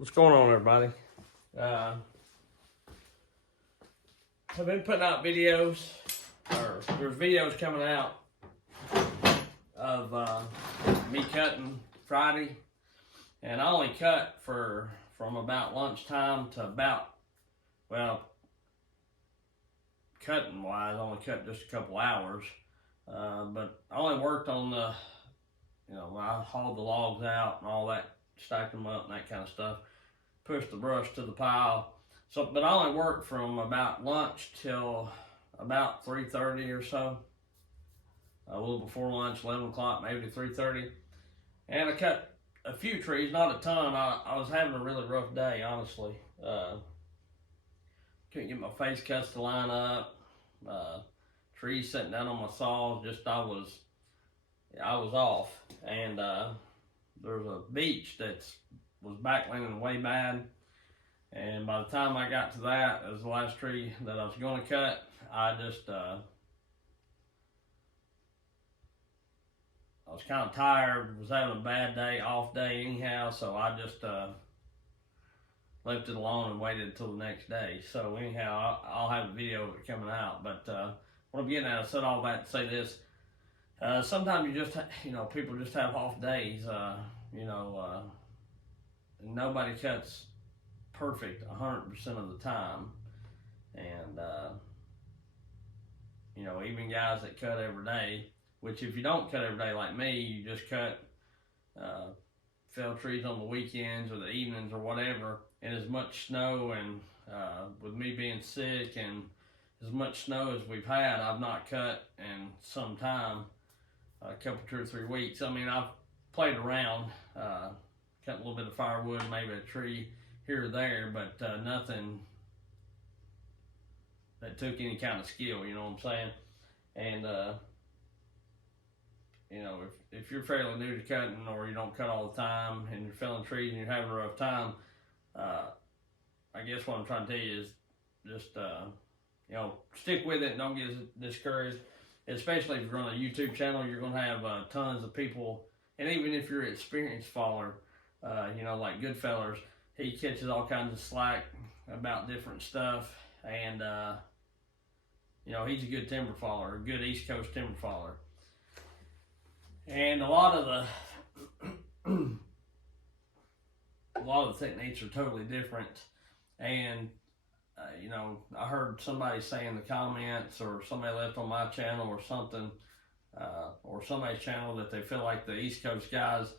What's going on, everybody? I've been putting out videos, or there's videos coming out of me cutting Friday, and I only cut from about lunchtime to about, well, cutting wise, I only cut just a couple hours, but I only worked on the, I hauled the logs out and all that, stacked them up and that kind of stuff, pushed the brush to the pile. So, but I only worked from about lunch till about 3:30 or so. A little before lunch, 11 o'clock, maybe 3:30. And I cut a few trees, not a ton. I was having a really rough day, honestly. Couldn't get my face cuts to line up. Trees sitting down on my saws, I was off. And there's a beech that was backlanding way bad. And by the time I got to that, it was the last tree that I was going to cut. I was kind of tired, was having a bad day, off day anyhow, so I just left it alone and waited until the next day. So anyhow, I'll have a video of it coming out. But what I'm getting at, I said all that to say this. Sometimes you just, people just have off days, nobody cuts perfect 100% of the time. And, even guys that cut every day, which if you don't cut every day like me, you just cut fell trees on the weekends or the evenings or whatever, and as much snow and with me being sick and as much snow as we've had, I've not cut in some time, a couple, 2 or 3 weeks. I mean, I've played around, cut a little bit of firewood, maybe a tree here or there, but nothing that took any kind of skill, you know what I'm saying? And, if you're fairly new to cutting or you don't cut all the time and you're felling trees and you're having a rough time, I guess what I'm trying to tell you is just, stick with it and don't get discouraged. Especially if you're on a YouTube channel, you're going to have tons of people, and even if you're an experienced faller, like Goodfellas, he catches all kinds of slack about different stuff, and he's a good timber faller, a good East Coast timber faller. And a lot of the techniques are totally different. And I heard somebody say in the comments, or somebody left on my channel or something, or somebody's channel, that they feel like the East Coast guys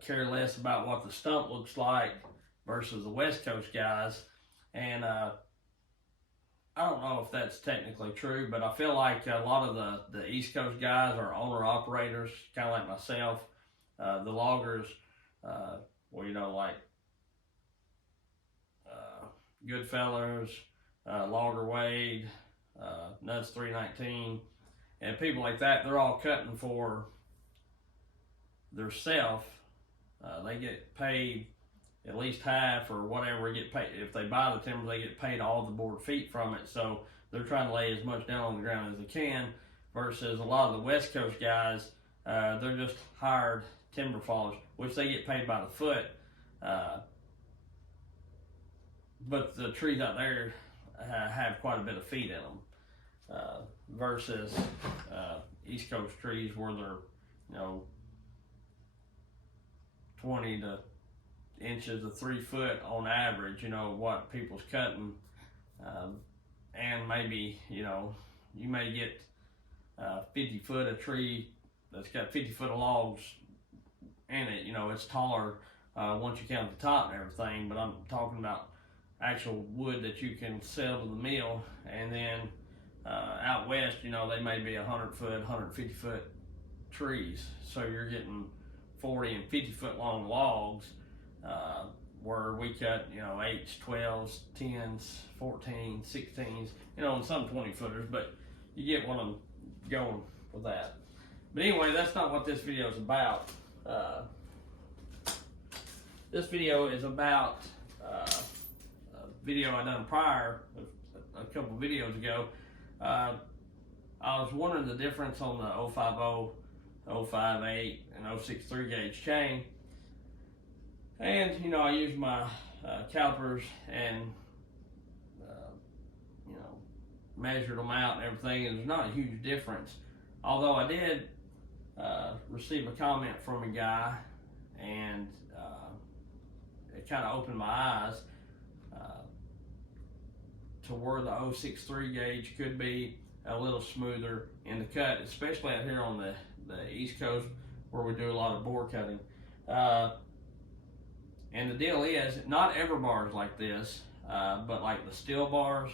care less about what the stump looks like versus the West Coast guys. And I don't know if that's technically true, but I feel like a lot of the East Coast guys are owner-operators, kind of like myself. The loggers, like Goodfellas, Logger Wade, Nuts 319, and people like that, they're all cutting for their self. They get paid at least half or whatever, get paid. If they buy the timber, they get paid all the board feet from it. So they're trying to lay as much down on the ground as they can, versus a lot of the West Coast guys, they're just hired timber fallers, which they get paid by the foot. But the trees out there have quite a bit of feet in them, versus East Coast trees where they're, 20 to inches to 3 foot on average, what people's cutting. And maybe, you may get 50 foot of tree that's got 50 foot of logs in it. It's taller once you count the top and everything, but I'm talking about actual wood that you can sell to the mill. And then out west, they may be 100 foot, 150 foot trees. So you're getting 40 and 50 foot long logs, where we cut, 8s, 12s, 10s, 14s, 16s, and some 20 footers, but you get what I'm going with that. But anyway, that's not what this video is about. This video is about a video I done prior, a couple videos ago. I was wondering the difference on the 050, 058, and 063 gauge chain. And, you know, I use my calipers and, you know, measured them out and everything, and there's not a huge difference. Although I did receive a comment from a guy, and it kind of opened my eyes to where the 063 gauge could be a little smoother in the cut, especially out here on the East Coast where we do a lot of bore cutting. And the deal is, not every bar is like this, but like the steel bars,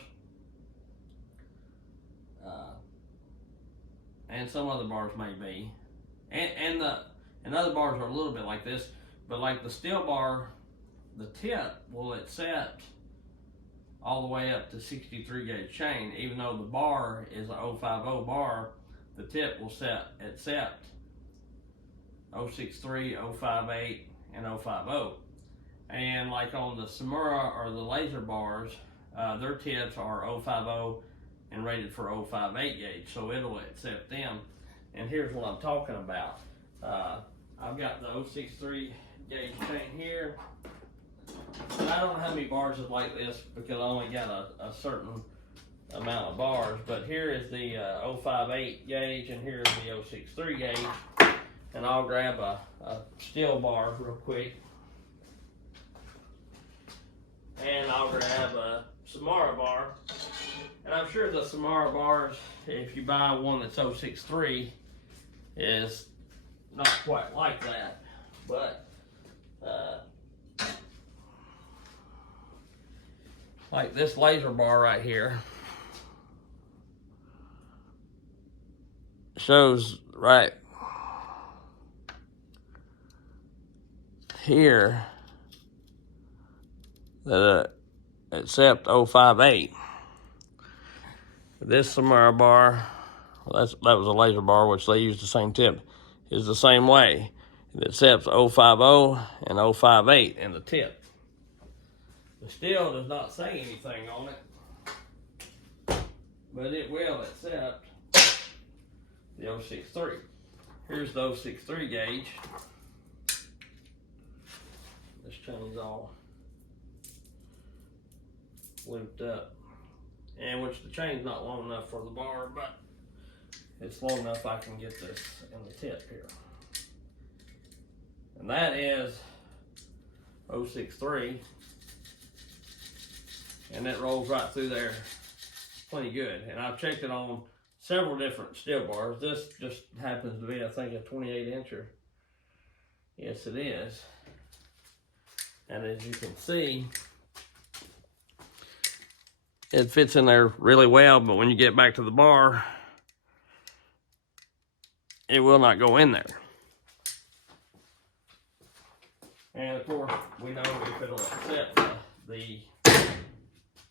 and some other bars may be, and other bars are a little bit like this, but like the steel bar, the tip will accept all the way up to 63 gauge chain. Even though the bar is a 050 bar, the tip will accept 063, 058, and 050. And like on the Samura or the laser bars, their tips are 050 and rated for 058 gauge, so it'll accept them. And here's what I'm talking about. I've got the 063 gauge chain here. And I don't know how many bars is like this because I only got a certain amount of bars, but here is the 058 gauge and here is the 063 gauge. And I'll grab a steel bar real quick. And I'll grab a Samara bar. And I'm sure the Samara bars, if you buy one that's 063, is not quite like that. But like this laser bar right here shows right here that it accepts 058. This Samara bar, well, that was a laser bar, which they use the same tip, is the same way. It accepts 050 and 058 in the tip. The steel does not say anything on it, but it will accept the 063. Here's the 063 gauge. This chain's all looped up, and which the chain's not long enough for the bar, but it's long enough I can get this in the tip here. And that is 063. And that rolls right through there plenty good. And I've checked it on several different steel bars. This just happens to be, I think, a 28 incher. Yes, it is. And as you can see, it fits in there really well, but when you get back to the bar, it will not go in there. And of course, we know if it'll accept the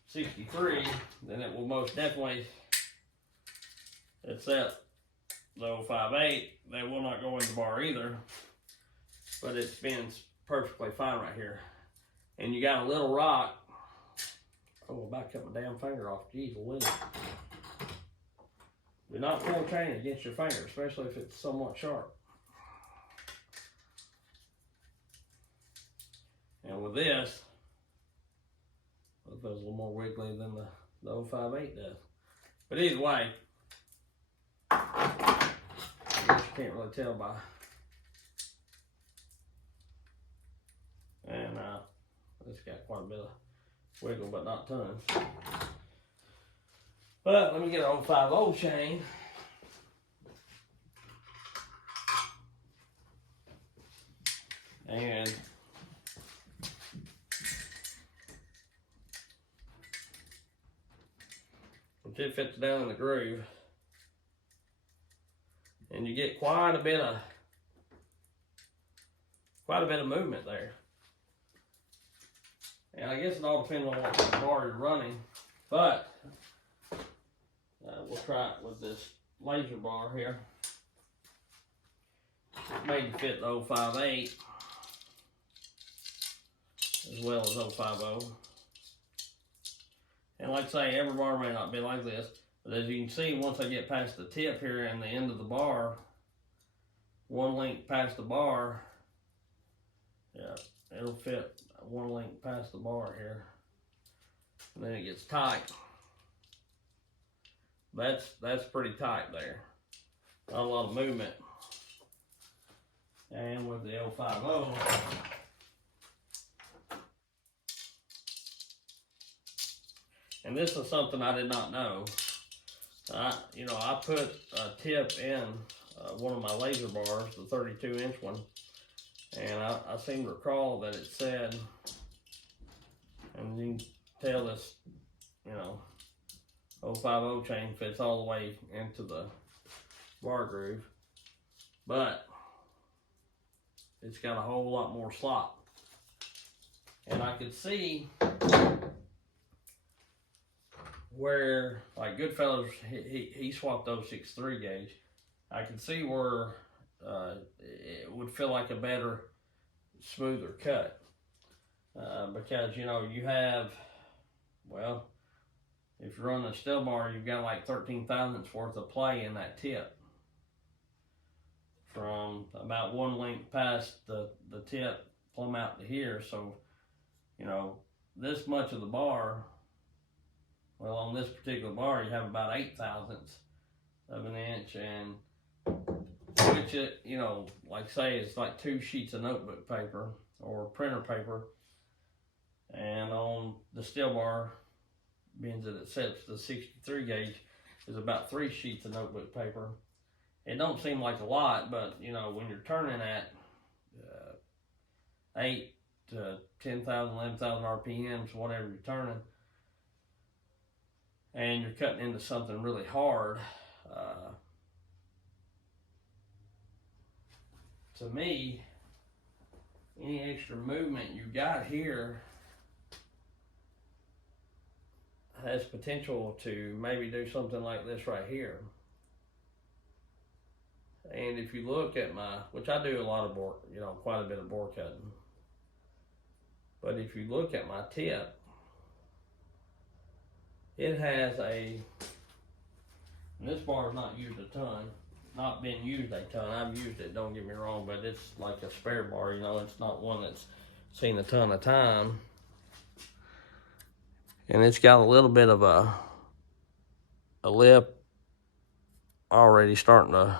63, then it will most definitely accept the 058. They will not go in the bar either, but it spins perfectly fine right here. And you got a little rock. Oh, I'm about to cut my damn finger off. Jeez Louise. Do not pull a chain against your finger, especially if it's somewhat sharp. And with this, it feels a little more wiggly than the 058 does. But either way, I guess you can't really tell by. And it's got quite a bit of wiggle, but not tons. But let me get an 050 chain. And it fits down in the groove, and you get quite a bit of movement there. And I guess it all depends on what bar you're running, but we'll try it with this laser bar here. It's made to fit the 058 as well as 050. And like I say, every bar may not be like this, but as you can see, once I get past the tip here and the end of the bar, one link past the bar, yeah, it'll fit one link past the bar here. And then it gets tight. That's pretty tight there. Not a lot of movement. And with the L50, and this is something I did not know. I put a tip in one of my laser bars, the 32-inch one, and I seem to recall that it said, and you can tell this, 050 chain fits all the way into the bar groove, but it's got a whole lot more slop. And I could see where, like Goodfellas, he swapped 063 gauge. I could see where it would feel like a better, smoother cut. Because, you have, well, if you're running a still bar, you've got like 13 thousandths worth of play in that tip. From about one link past the tip plumb out to here. So, this much of the bar, well, on this particular bar, you have about 8 thousandths of an inch, and which it, like say it's like 2 sheets of notebook paper or printer paper. And on the still bar, being that it sets the 63 gauge, is about 3 sheets of notebook paper. It don't seem like a lot, but when you're turning at 8 to 10,000, 11,000 RPMs, whatever you're turning, and you're cutting into something really hard, to me, any extra movement you got here has potential to maybe do something like this right here. And if you look at which I do a lot of bore, quite a bit of bore cutting. But if you look at my tip, it has and this bar is not used a ton, not been used a ton. I've used it, don't get me wrong, but it's like a spare bar, it's not one that's seen a ton of time. And it's got a little bit of a lip already starting to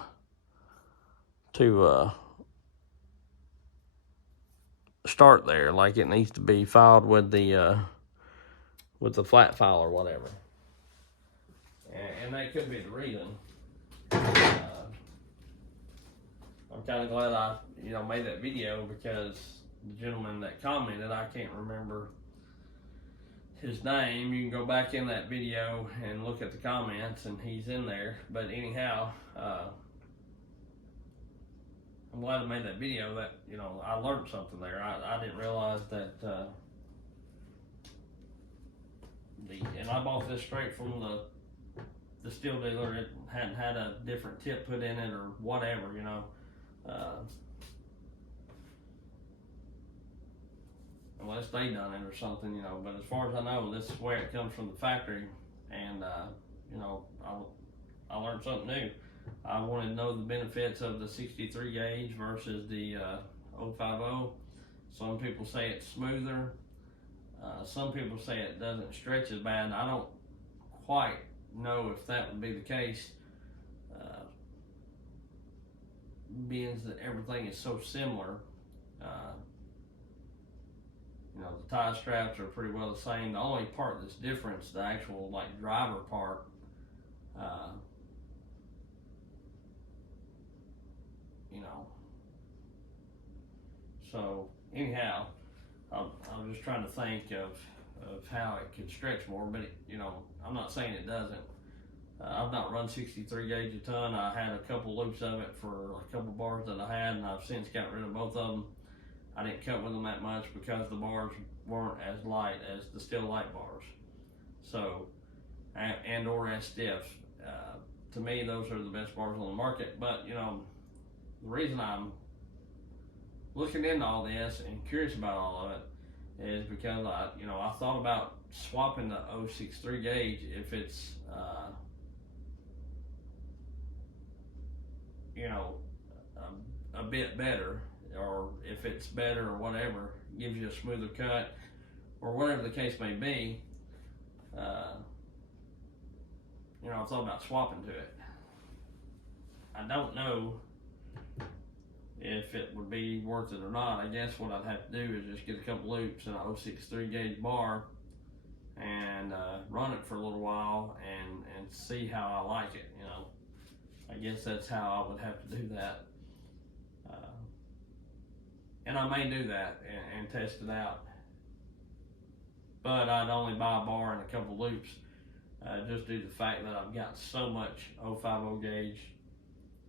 start there, like it needs to be filed with the flat file or whatever. And that could be the reason. I'm kind of glad I made that video, because the gentleman that commented, I can't remember his name. You can go back in that video and look at the comments, and he's in there. But anyhow, I'm glad I made that video. That I learned something there. I didn't realize that and I bought this straight from the steel dealer. It hadn't had a different tip put in it or whatever, unless they done it or something, But as far as I know, this is where it comes from the factory, and I learned something new. I wanted to know the benefits of the 63 gauge versus the 050. Some people say it's smoother. Some people say it doesn't stretch as bad. I don't quite know if that would be the case, being that everything is so similar. The tie straps are pretty well the same. The only part that's different is the actual driver part. So anyhow, I'm just trying to think of how it could stretch more, but I'm not saying it doesn't. I've not run 63 gauge a ton. I had a couple loops of it for a couple bars that I had, and I've since got rid of both of them. I didn't cut with them that much because the bars weren't as light as the Still Light bars. So, and or as stiff. To me, those are the best bars on the market. But the reason I'm looking into all this and curious about all of it is because I thought about swapping the 063 gauge if it's a bit better, or if it's better or whatever, gives you a smoother cut, or whatever the case may be, you know, I thought about swapping to it. I don't know if it would be worth it or not. I guess what I'd have to do is just get a couple loops in a 0.6 3-gauge bar and run it for a little while and see how I like it, you know. I guess that's how I would have to do that. And I may do that and test it out. But I'd only buy a bar and a couple loops just due to the fact that I've got so much 0.50 gauge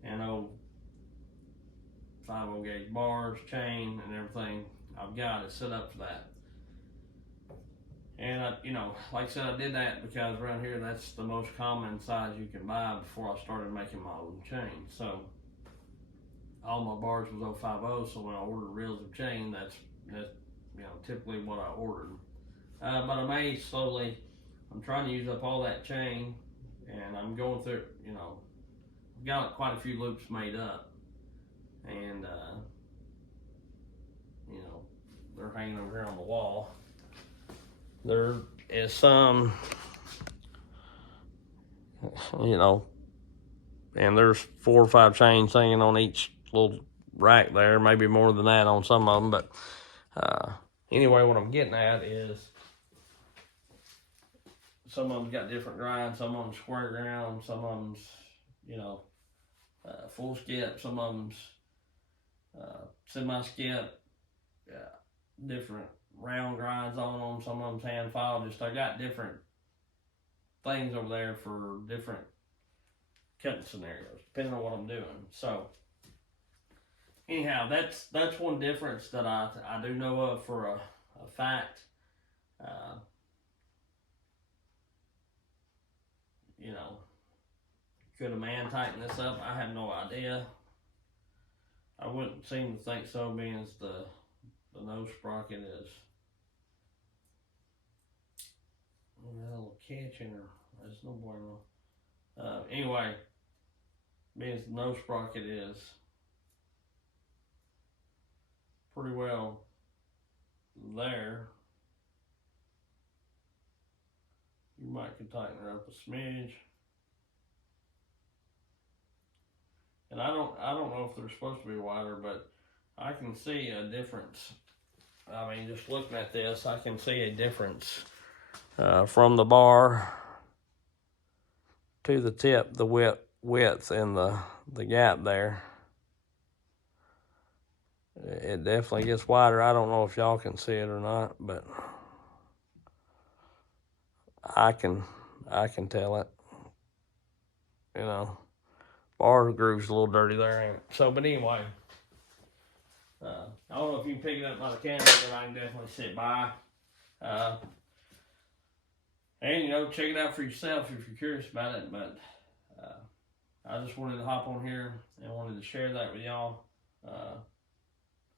and 0.50 gauge bars, chain, and everything. I've got it set up for that. And you know, like I said, I did that because around here that's the most common size you can buy before I started making my own chain. So all my bars was 0.50, so when I ordered reels of chain, that's you know, typically what I ordered. But I may slowly, I'm trying to use up all that chain, and I'm going through, you know, I've got quite a few loops made up, and you know, they're hanging over here on the wall. There is some, you know, and there's 4 or 5 chains hanging on each little rack there, maybe more than that on some of them. But anyway, what I'm getting at is some of them got different grinds. Some of them square ground, some of them's, you know, full skip, some of them's semi skip, different round grinds on them, some of them's hand filed. Just I got different things over there for different cutting scenarios, depending on what I'm doing. So anyhow, that's one difference that I do know of for a fact. You know, could a man tighten this up? I have no idea. I wouldn't seem to think so, being as the nose sprocket is a little catch in her. There's no bueno. Anyway, being as the nose sprocket is pretty well there, you might could tighten her up a smidge. And I don't know if they're supposed to be wider, but I can see a difference. I mean, just looking at this, I can see a difference from the bar to the tip, the width and the gap there. It definitely gets wider. I don't know if y'all can see it or not, but I can tell it. You know, bar groove's a little dirty there, ain't it? So, but anyway, I don't know if you can pick it up by the camera, but I can definitely sit by. And, you know, check it out for yourself if you're curious about it. But I just wanted to hop on here and wanted to share that with y'all.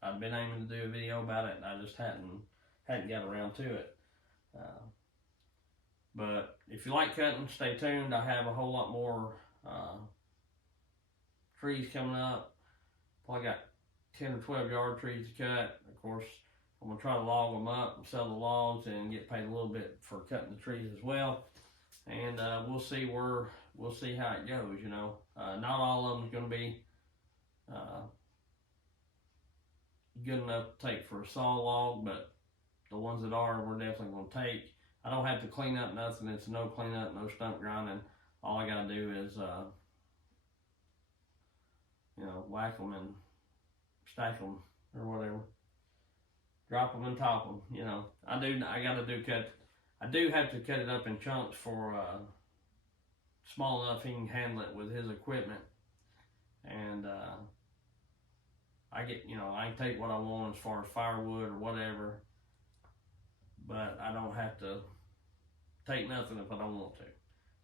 I've been aiming to do a video about it, and I just hadn't got around to it. But if you like cutting, stay tuned. I have a whole lot more trees coming up. Probably got 10 or 12 yard trees to cut. Of course, I'm gonna try to log them up and sell the logs and get paid a little bit for cutting the trees as well. And we'll see how it goes. You know, not all of them is gonna be good enough to take for a saw log, but the ones that are, we're definitely gonna take. I don't have to clean up nothing. It's no cleanup, no stump grinding. All I gotta do is you know, whack them and stack them or whatever. Drop them and top them. You know, I do have to cut it up in chunks for small enough he can handle it with his equipment. And I can take what I want as far as firewood or whatever, but I don't have to take nothing if I don't want to.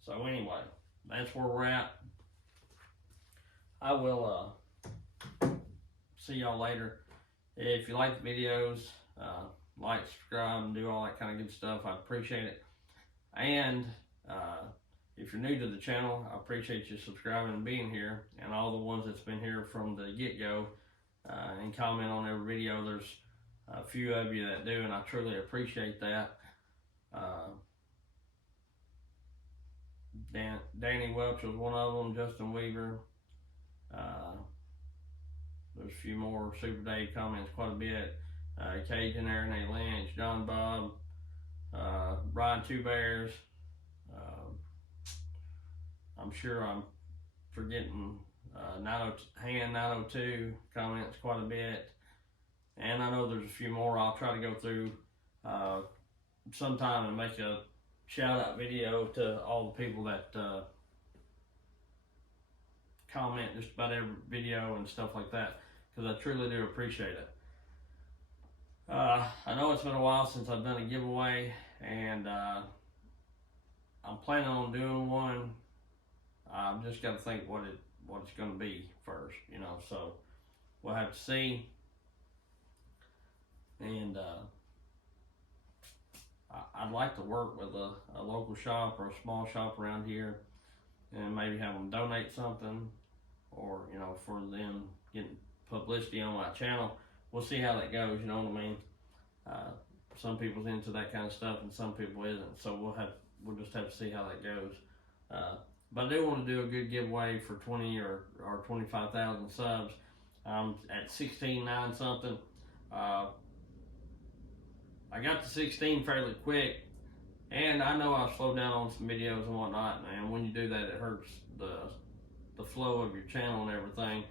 So anyway, that's where we're at. I will see y'all later. If you like the videos, like, subscribe, and do all that kind of good stuff. I appreciate it. And if you're new to the channel, I appreciate you subscribing and being here. And all the ones that's been here from the get-go, and comment on every video. There's a few of you that do, and I truly appreciate that. Danny Welch was one of them, Justin Weaver. There's a few more. Super Dave comments quite a bit. Cajun, Aaron A. Lynch, John Bob, Brian Two Bears. I'm sure I'm forgetting Hand 902 comments quite a bit. And I know there's a few more. I'll try to go through sometime and make a shout out video to all the people that comment just about every video and stuff like that, because I truly do appreciate it. I know it's been a while since I've done a giveaway, and I'm planning on doing one. I've just got to think what it's going to be first, you know, so we'll have to see. And I'd like to work with a local shop or a small shop around here, and maybe have them donate something, or, you know, for them getting publicity on my channel. We'll see how that goes, you know what I mean? Some people's into that kind of stuff and some people isn't, so we'll just have to see how that goes. But I do want to do a good giveaway for 20 or 25,000 subs. I'm at 16.9 something. I got to 16 fairly quick, and I know I've slowed down on some videos and whatnot, and when you do that, it hurts the flow of your channel and everything.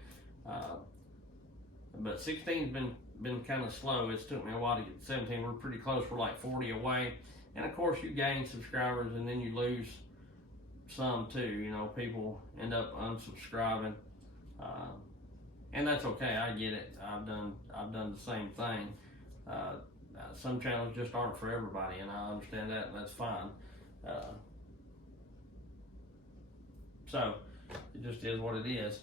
But 16's been kind of slow. It's took me a while to get to 17. We're pretty close. We're like 40 away, and of course you gain subscribers and then you lose some too. You know, people end up unsubscribing, and that's okay. I get it. I've done the same thing. Some channels just aren't for everybody, and I understand that, and that's fine. So it just is what it is.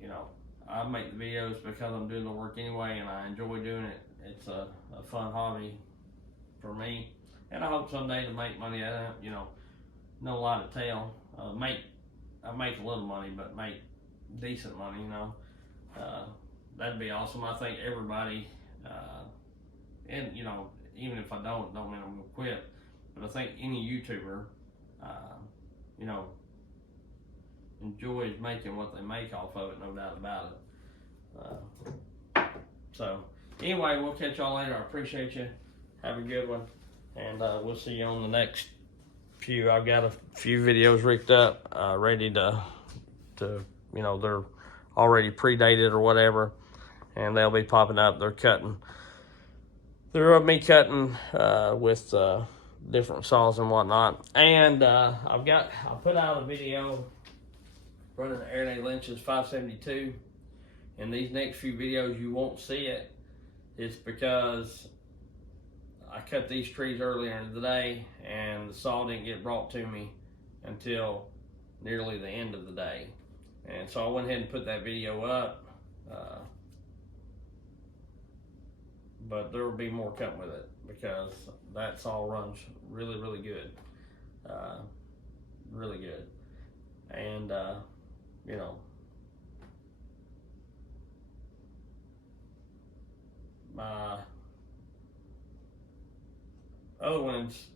You know, I make the videos because I'm doing the work anyway, and I enjoy doing it. It's a fun hobby for me, and I hope someday to make money. You know, no lie to tell. I make a little money, but make decent money. You know, that'd be awesome. I think everybody. And, you know, even if I don't mean I'm gonna quit, but I think any YouTuber, you know, enjoys making what they make off of it, no doubt about it. So anyway, we'll catch y'all later. I appreciate you. Have a good one, and we'll see you on the next few. I've got a few videos rigged up, ready to you know, they're already pre-dated or whatever, and they'll be popping up. They're of me cutting with different saws and whatnot. And I put out a video running Aaron A. Lynch's 572. In these next few videos, you won't see it. It's because I cut these trees earlier in the day, and the saw didn't get brought to me until nearly the end of the day. And so I went ahead and put that video up. But there will be more coming with it, because that saw runs really, really good. Really good. And, you know, my other ones,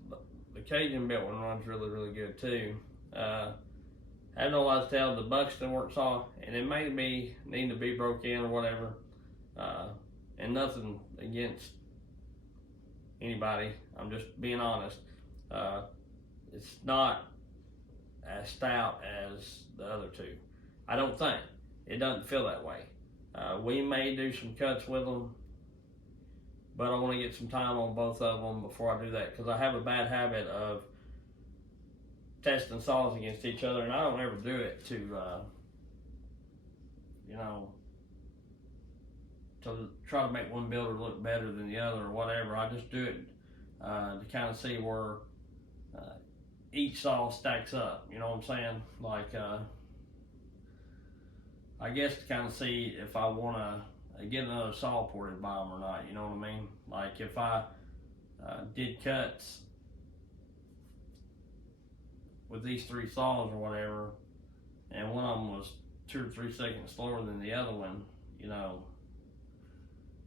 the Cajun built one runs really, really good too. I had no lie to tell, the Buxton work saw, and it may be needing to be broke in or whatever. And nothing against anybody, I'm just being honest. It's not as stout as the other two. I don't think. It doesn't feel that way. We may do some cuts with them, but I want to get some time on both of them before I do that, because I have a bad habit of testing saws against each other, and I don't ever do it to, you know, to try to make one builder look better than the other or whatever. I just do it to kind of see where each saw stacks up, you know what I'm saying? Like, I guess to kind of see if I want to get another saw ported by them or not, you know what I mean? Like, if I did cuts with these three saws or whatever, and one of them was 2 or 3 seconds slower than the other one, you know,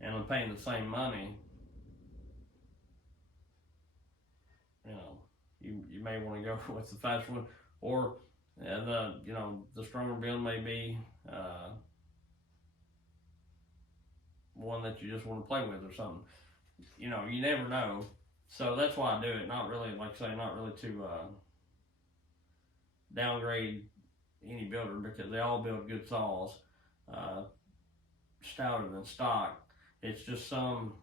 and I'm paying the same money, you know, you may want to go with the faster one, or the stronger build may be one that you just want to play with or something. You know, you never know. So that's why I do it. Not really, like I say, not really to downgrade any builder, because they all build good saws, stouter than stock. It's just some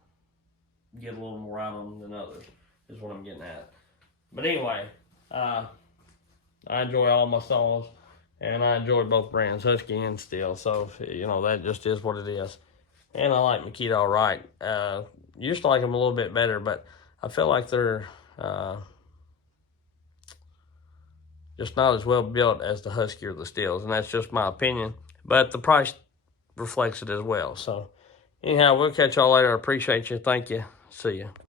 get a little more out of them than others, is what I'm getting at. But anyway, I enjoy all my saws, and I enjoy both brands, Husky and Stihl. So, you know, that just is what it is. And I like Makita all right. Used to like them a little bit better, but I feel like they're just not as well built as the Husky or the Stihls, and that's just my opinion. But the price reflects it as well. So anyhow, we'll catch y'all later. I appreciate you. Thank you. See you.